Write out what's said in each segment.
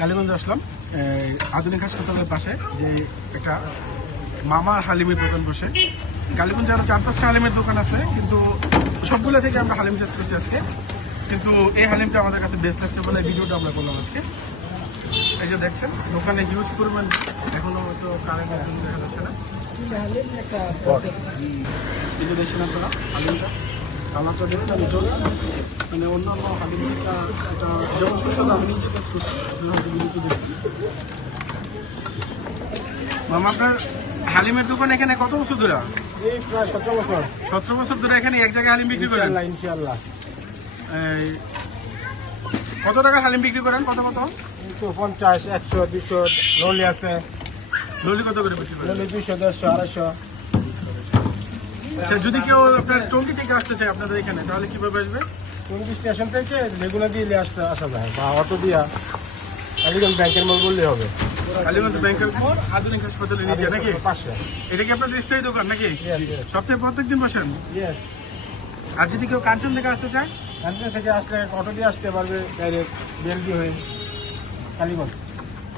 কালীগঞ্জে আসলাম আধুনিক হাসপাতালের পাশে যে একটা মামা হালিমের দোকান বসে। কালীগঞ্জে আরো 4-5টা হালিমের দোকান আছে, কিন্তু সবগুলো থেকে আমরা হালিম টেস্ট করছি আজকে। কিন্তু এই হালিমটা আমাদের কাছে বেস্ট লাগছে বলে ভিডিওটা আমরা করলাম আজকে। এই যে দেখছেন দোকানে হিউজ পরিমাণ, এখনো তো কারেন্ট দেখা যাচ্ছে না। এই যে দেখছেন আপনারা হালিমটা, কালারটা দেখছেন মানে অন্যান্য হালিমটা যেমন সুস্বাদু আমি নিচে টেস্ট করছি। মামা আপনার হালিমের দোকান এখানে কত বছর ধরে? এই প্রায় 17 বছর। 17 বছর ধরে এখানে এক জায়গায় হালিম বিক্রি করেন? ইনশাআল্লাহ। কত টাকার হালিম বিক্রি করেন? কত 50, 100, 200 রোলি আছে। ললি কত করে বিক্রি করেন? রোলি 200, 150, 250। আচ্ছা, যদি কেউ আপনার টঙ্গী থেকে আসতে চায় আপনাদের এখানে, তাহলে কিভাবে আসবে? টঙ্গী স্টেশন থেকে রেগুলার দিয়ে আসা যায়, বা অটো দিয়া কালীগঞ্জ ব্যাংকের মোড় বললেই হবে। কালীগঞ্জ ব্যাংকের মোড় আধুনিক হাসপাতালের নিচে নাকি? পাশে। এটা কি আপনাদের স্থায়ী দোকান নাকি? Yes, yes. সপ্তাহে প্রত্যেকদিন বসেন? Yes. আর যদি কেউ কাঞ্চন থেকে আসতে চায়? কালীগঞ্জ থেকে আসলে অটো দিয়ে আসতে পারবে, ডাইরেক্ট বেলজি হয়ে কালীগঞ্জ।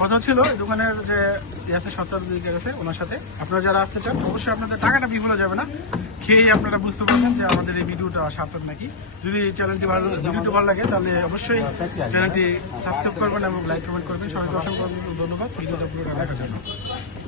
কথা ছিল দোকানের যে আছে সত্তর দিকে গেছে ওনার সাথে, আপনারা যারা আসতে চান অবশ্যই আপনাদের টাকাটা বিফলে যাবে না, খেয়েই আপনারা বুঝতে পারবেন যে আমাদের এই ভিডিওটা সার্থক নাকি। যদি ভিডিওটি ভালো লাগে তাহলে অবশ্যই চ্যানেলটি সাবস্ক্রাইব করবেন এবং লাইক কমেন্ট করবেন। সবাইকে অসংখ্য ধন্যবাদ ভিডিওটা পুরোটা দেখার জন্য।